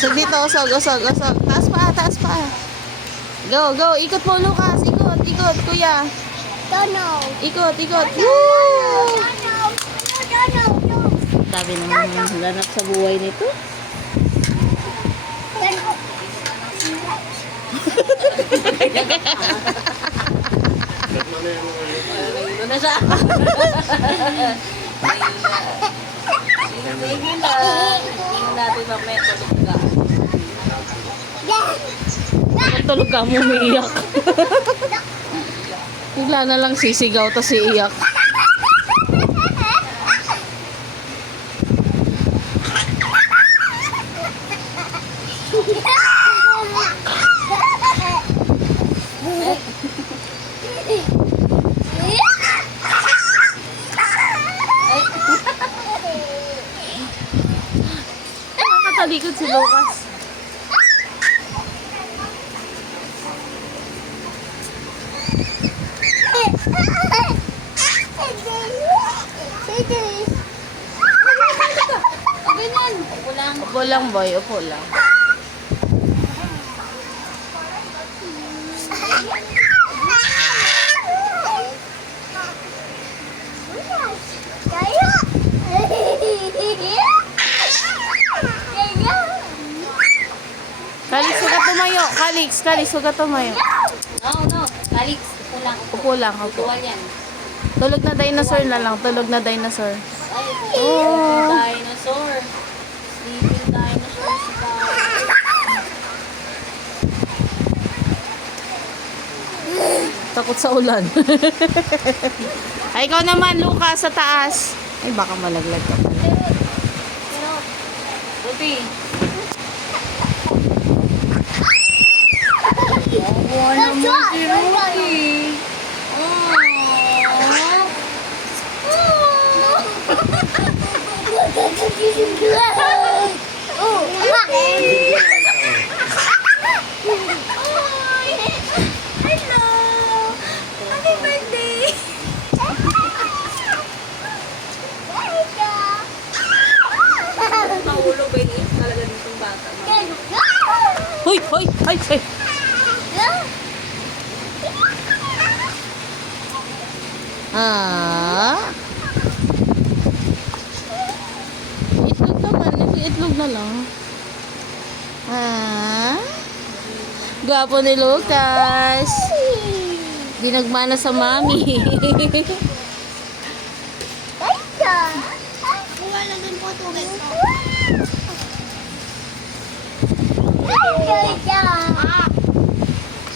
Usog dito, usog. Taas pa. Go. Ikot mo, Lucas. Ikot, kuya. Ikot. Woo! Sabi naman hanap sa buhay nito. Ito na siya. Tingin natin mamaya tulog ka. Tulog ka mo, umiiyak. Bigla na lang sisigaw to si iyak. Nakatalikod si Lucas. Ganyan. Upo lang, boy. Upo lang. Kalix, huwag ka tumayo. Kalix, huwag ka tumayo. No. Alex, Upo lang, upo. Tuwal yan. Tulog na dinosaur na lang. Tulog na dinosaur. Ay, sleeping dinosaur. Sleeping dinosaur si Takot sa ulan. Ay, ikaw naman, Lucas, sa taas. Ay, baka malaglag ka. Pero, Ruby. Wow, naman si Ruby. Mahulog ba yun talaga ditong bata? Hoy! Itlog naman. Itlog na lang. Gwapo ni Lucas. Di nagmana sa mami. Wala din po tubig.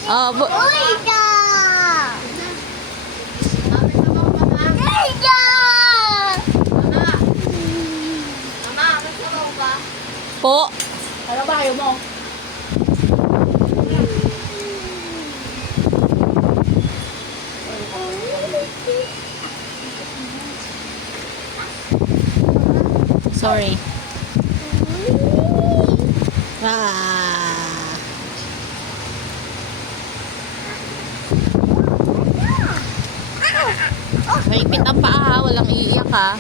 Oh, po. Ano ba kayo mo? Sorry. Mahigpit ang paa ha. Walang iiyak ha.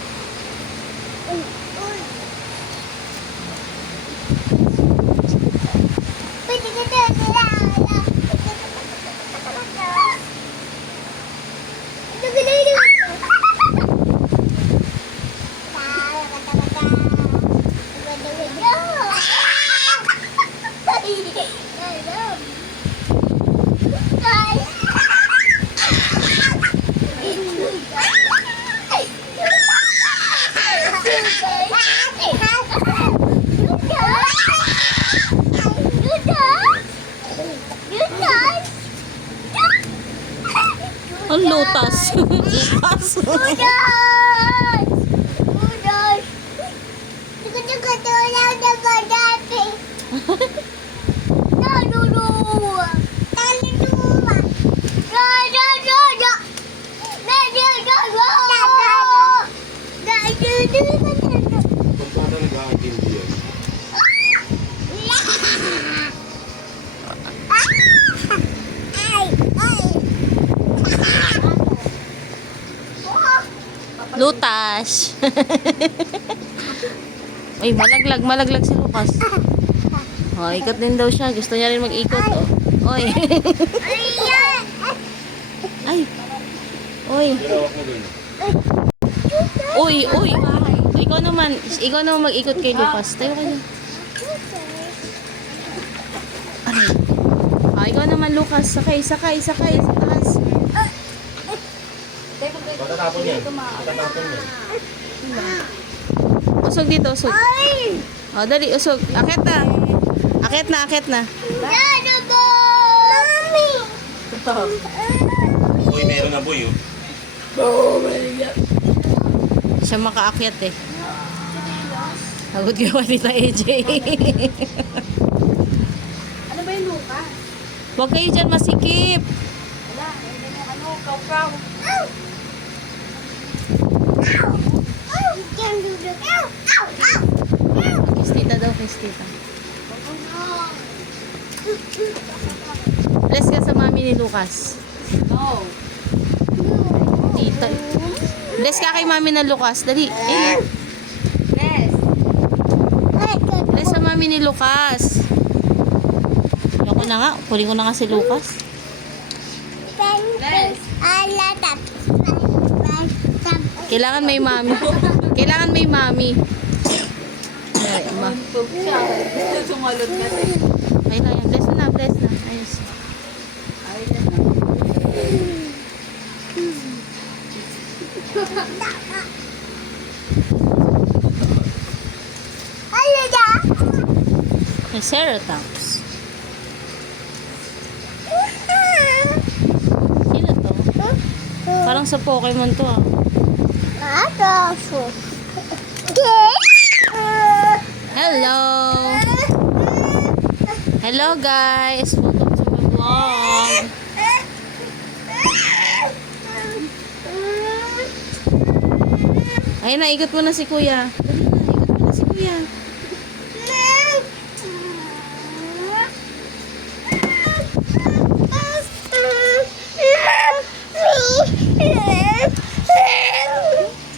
Ang lutas. Lutas. Lutas. Ay, malaglag si Lucas. Oh, ikot din daw siya. Gusto niya rin mag-ikot. Oh. Oy. Ay. Oy. Uy, uy. Ikaw naman mag-ikot kay Lucas. Tayo ka na. Aray. Ah, ikaw naman Lucas. Sakay sa taas. Matatapon yan. Matatapon yan. Usog dito, usog. Oh, dali, usog. Akit na. Akit na. Boy, meron na boy, oh. Siya makaakyat eh. Hagod gawa nila AJ. Ano ba yung luka? Huwag kayo dyan masikip. Wala, hindi yung ano, kaw-kaw. Kistita daw, kistita. Bless ka sa mami ni Lucas. No. Tita. Bless ka kay mami ng Lucas. Dali. Eh, Yes. bless sa mami ni Lucas. Ako na nga. Kunin ko na nga si Lucas. Yes. Kailangan may mami. Ay, ama. Untog siya. Gusto sumalot kasi. Ay lang yan. Bless na. Ayos. Ay, na. Triceratops. Sino to? Parang sa Pokemon to ah. Hello! Hello guys! Welcome to my vlog! Ayun na, ikot mo na si kuya. Dali na, ikot mo na si kuya.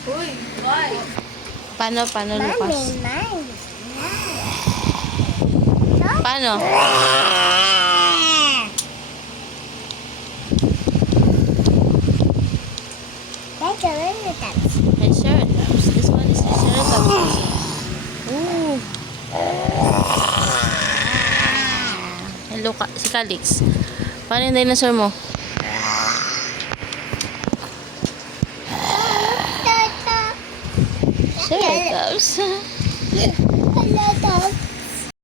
Uy, why? Paano Lucas? Paano? Triceratops. This one is Triceratops. Ooh. Hello, si Calix. Paano yung dinosaur mo? Triceratops.